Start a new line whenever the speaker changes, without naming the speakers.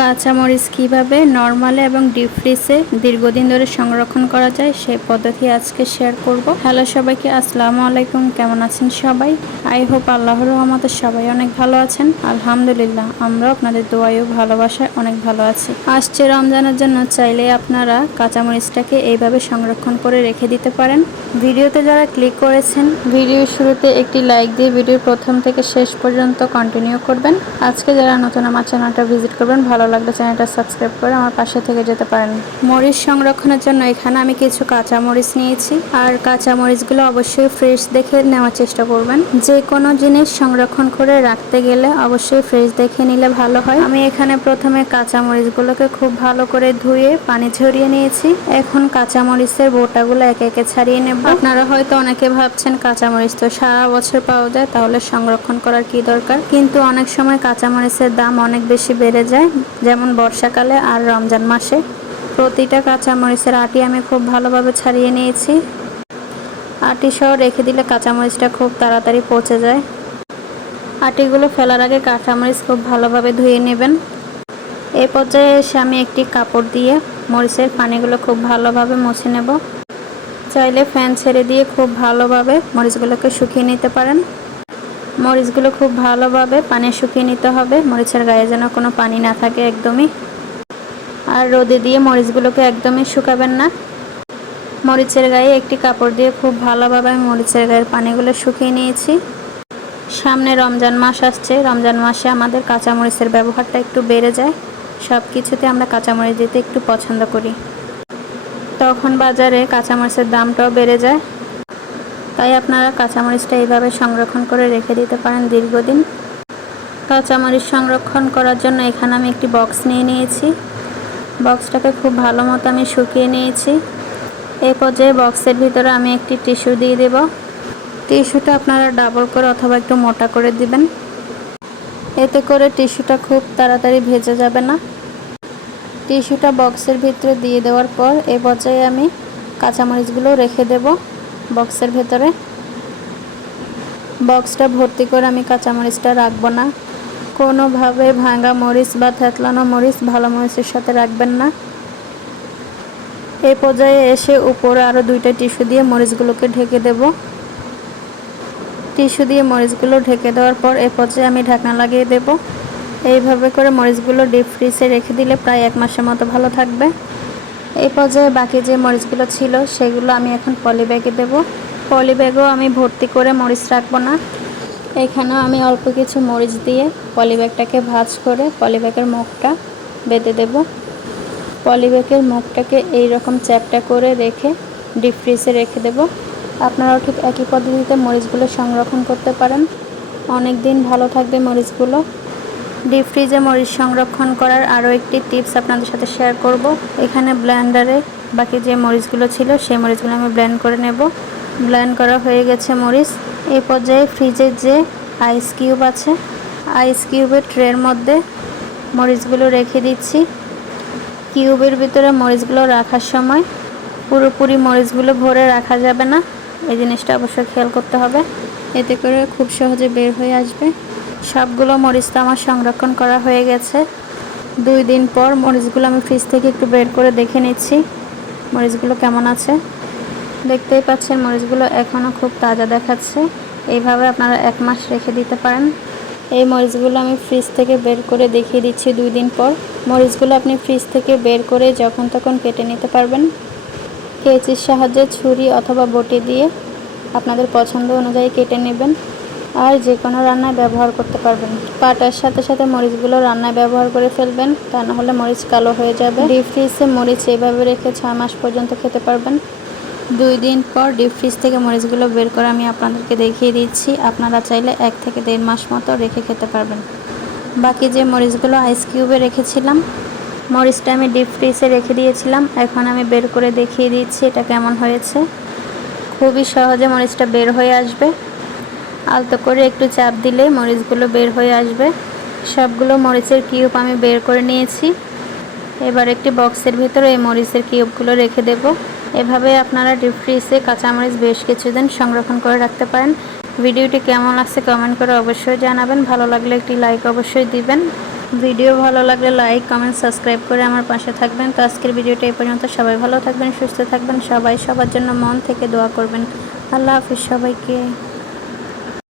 কাঁচামরিচ কীভাবে নর্মালে এবং ডিপ ফ্রিজে দীর্ঘদিন ধরে সংরক্ষণ করা যায় সেই পদ্ধতি আজকে শেয়ার করব। হ্যালো সবাইকে, আসসালামু আলাইকুম। কেমন আছেন সবাই? আই হোপ আল্লাহর রহমতে সবাই অনেক ভালো আছেন। আলহামদুলিল্লাহ আমরাও আপনাদের দোয়াই ও ভালোবাসায় অনেক ভালো আছি। আসছে রমজানের জন্য চাইলে আপনারা কাঁচামরিচটাকে এইভাবে সংরক্ষণ করে রেখে দিতে পারেন। ভিডিওতে যারা ক্লিক করেছেন, ভিডিওর শুরুতে একটি লাইক দিয়ে ভিডিওর প্রথম থেকে শেষ পর্যন্ত কন্টিনিউ করবেন। আজকে যারা নতুন আমার চ্যানেলটা ভিজিট করবেন, ভালো লাগলে চ্যানেলটা সাবস্ক্রাইব করে আমার পাশে থেকে যেতে পারেন। মরিচ সংরক্ষণের জন্য এখানে আমি কিছু কাঁচা মরিচ নিয়েছি। আর কাঁচা মরিচগুলো অবশ্যই ফ্রেশ দেখে নেওয়ার চেষ্টা করবেন। যে কোনো জিনিস সংরক্ষণ করে রাখতে গেলে অবশ্যই ফ্রেশ দেখে নিলে ভালো হয়। আমি এখানে প্রথমে কাঁচা মরিচগুলোকে খুব ভালো করে ধুয়ে পানি ঝরিয়ে নিয়েছি। এখন কাঁচা মরিচের বোটাগুলো একে একে ছাড়িয়ে নেব। আপনারা হয়তো অনেকে ভাবছেন কাঁচা মরিচ তো সারা বছর পাওয়া যায়, তাহলে সংরক্ষণ করার কি দরকার? কিন্তু অনেক সময় কাঁচা মরিচের দাম অনেক বেশি বেড়ে যায়। যেমন বর্ষাকালে আর রমজান মাসে। প্রতিটা কাঁচামরিচের আটি আমি খুব ভালোভাবে ছাড়িয়ে নিয়েছি। আটি সহ রেখে দিলে কাঁচামরিচটা খুব তাড়াতাড়ি পচে যায়। আটিগুলো ফেলার আগে কাঁচামরিচ খুব ভালোভাবে ধুয়ে নেবেন। এই পর্যায়ে এসে আমি একটি কাপড় দিয়ে মরিচের পানিগুলো খুব ভালোভাবে মুছে নেব। চাইলে ফ্যান ছেড়ে দিয়ে খুব ভালোভাবে মরিচগুলোকে শুকিয়ে নিতে পারেন। মরিচগুলো খুব ভালোভাবে পানি শুকিয়ে নিতে হবে। মরিচের গায়ে যেন কোনো পানি না থাকে একদমই। আর রোদে দিয়ে মরিচগুলোকে একদমই শুকাবেন না। মরিচের গায়ে একটি কাপড় দিয়ে খুব ভালোভাবে আমি মরিচের গায়ের পানিগুলো শুকিয়ে নিয়েছি। সামনে রমজান মাস আসছে। রমজান মাসে আমাদের কাঁচামরিচের ব্যবহারটা একটু বেড়ে যায়। সব কিছুতে আমরা কাঁচামরিচ দিতে একটু পছন্দ করি। তখন বাজারে কাঁচামরিচের দামটাও বেড়ে যায়। তাই আপনারা কাঁচামরিচটা এইভাবে সংরক্ষণ করে রেখে দিতে পারেন দীর্ঘদিন। কাঁচামরিচ সংরক্ষণ করার জন্য এখানে আমি একটি বক্স নিয়ে নিয়েছি। বক্সটাকে খুব ভালো মতো আমি শুকিয়ে নিয়েছি। এই পর্যায়ে বক্সের ভিতরে আমি একটি টিস্যু দিয়ে দেব। টিস্যুটা আপনারা ডাবল করে অথবা একটু মোটা করে দিবেন। এতে করে টিস্যুটা খুব তাড়াতাড়ি ভেজে যাবে না। টিস্যুটা বক্সের ভিতরে দিয়ে দেওয়ার পর এ পর্যায়ে আমি কাঁচামরিচগুলো রেখে দেব। বক্সের ভেতরে। বক্সটা ভর্তি করে আমি কাঁচামরিচটা রাখব না। কোনোভাবে ভাঙা মরিচ বা থেতলানো মরিচ ভালো মরিচের সাথে রাখবেন না। এই পর্যায়ে এসে উপরে আরও দুইটা টিস্যু দিয়ে মরিচগুলোকে ঢেকে দেব। টিস্যু দিয়ে মরিচগুলো ঢেকে দেওয়ার পর এ পর্যায়ে আমি ঢাকনা লাগিয়ে দেব। এইভাবে করে মরিচগুলো ডিপ ফ্রিজে রেখে দিলে প্রায় এক মাসের মতো ভালো থাকবে। এই পর্যায়ে বাকি যে মরিচগুলো ছিল, সেগুলো আমি এখন পলি ব্যাগে দেবো। পলি ব্যাগও আমি ভর্তি করে মরিচ রাখব না। এখানেও আমি অল্প কিছু মরিচ দিয়ে পলি ব্যাগটাকে ভাজ করে পলি ব্যাগের মুখটা বেঁধে দেব। পলি ব্যাগের মুখটাকে এই রকম চ্যাপটা করে রেখে ডিপ ফ্রিজে রেখে দেব। আপনারাও ঠিক একই পদ্ধতিতে মরিচগুলো সংরক্ষণ করতে পারেন। অনেক দিন ভালো থাকবে মরিচগুলো। ডিপ ফ্রিজে মরিচ সংরক্ষণ করার আরও একটি টিপস আপনাদের সাথে শেয়ার করব। এখানে ব্লেন্ডারে বাকি যে মরিচগুলো ছিল, সেই মরিচগুলো আমি ব্লেন্ড করে নেব। ব্লেন্ড করা হয়ে গেছে মরিচ। এই পর্যায়ে ফ্রিজের যে আইস কিউব আছে, আইস কিউবের ট্রের মধ্যে মরিচগুলো রেখে দিচ্ছি। কিউবের ভিতরে মরিচগুলো রাখার সময় পুরোপুরি মরিচগুলো ভরে রাখা যাবে না। এই জিনিসটা অবশ্যই খেয়াল করতে হবে। এতে করে খুব সহজে বের হয়ে আসবে। সবগুলো মরিচ তো আমার সংরক্ষণ করা হয়ে গেছে। দুই দিন পর মরিচগুলো আমি ফ্রিজ থেকে একটু বের করে দেখে নিচ্ছি। মরিচগুলো কেমন আছে? দেখতেই পাচ্ছেন, মরিচগুলো এখনও খুব তাজা দেখাচ্ছে। এইভাবে আপনারা এক মাস রেখে দিতে পারেন। এই মরিচগুলো আমি ফ্রিজ থেকে বের করে দেখিয়ে দিচ্ছি দুই দিন পর। মরিচগুলো আপনি ফ্রিজ থেকে বের করে যখন তখন কেটে নিতে পারবেন। কেচির সাহায্যে ছুরি অথবা বটি দিয়ে আপনাদের পছন্দ অনুযায়ী কেটে নেবেন। আর যে কোনো রান্নায় ব্যবহার করতে পারবেন। পাটার সাথে সাথে মরিচগুলো রান্নায় ব্যবহার করে ফেলবেন, তা না হলে মরিচ কালো হয়ে যাবে। ডিপ ফ্রিজে মরিচ এইভাবে রেখে ছয় মাস পর্যন্ত খেতে পারবেন। দুই দিন পর ডিপ ফ্রিজ থেকে মরিচগুলো বের করে আমি আপনাদেরকে দেখিয়ে দিচ্ছি। আপনারা চাইলে এক থেকে দেড় মাস মতো রেখে খেতে পারবেন। বাকি যে মরিচগুলো আইস কিউবে রেখেছিলাম, মরিচটা আমি ডিপ ফ্রিজে রেখে দিয়েছিলাম। এখন আমি বের করে দেখিয়ে দিচ্ছি এটা কেমন হয়েছে। খুবই সহজে মরিচটা বের হয়ে আসবে। আলতো করে একটু চাপ দিলে মরিচগুলো বের হয়ে আসবে। সবগুলো মরিচের কিউব আমি বের করে নিয়েছি। এবার একটি বক্সের ভিতরে এই মরিচের কিউবগুলো রেখে দেব। এভাবে আপনারা ডিপ ফ্রিজে কাঁচামরিচ বেশ কিছুদিন সংরক্ষণ করে রাখতে পারেন। ভিডিওটি কেমন লাগছে কমেন্ট করে অবশ্যই জানাবেন। ভালো লাগলে একটি লাইক অবশ্যই দিবেন। ভিডিও ভালো লাগলে লাইক, কমেন্ট, সাবস্ক্রাইব করে আমার পাশে থাকবেন। তো আজকের ভিডিওটা এই পর্যন্ত। সবাই ভালো থাকবেন, সুস্থ থাকবেন। সবাই সবার জন্য মন থেকে দোয়া করবেন। আল্লাহ হাফিজ সবাইকে।